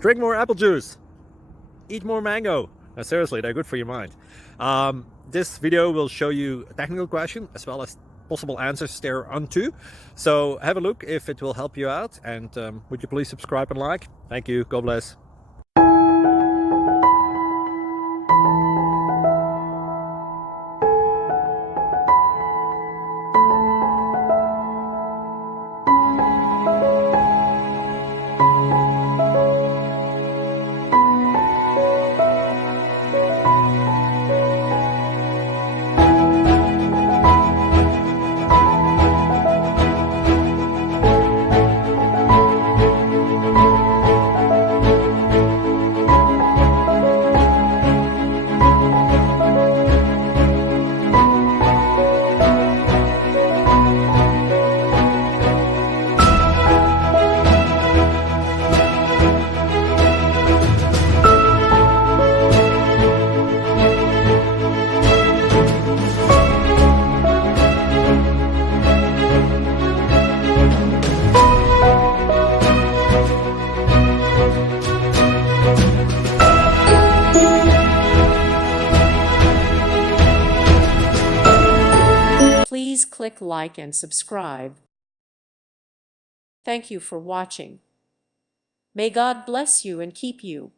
Drink more apple juice. Eat more mango. No, seriously, they're good for your mind. This video will show you a technical question as well as possible answers thereunto. So have a look if it will help you out, and would you please subscribe and like? Thank you. God bless. Please click like and subscribe. Thank you for watching. May God bless you and keep you.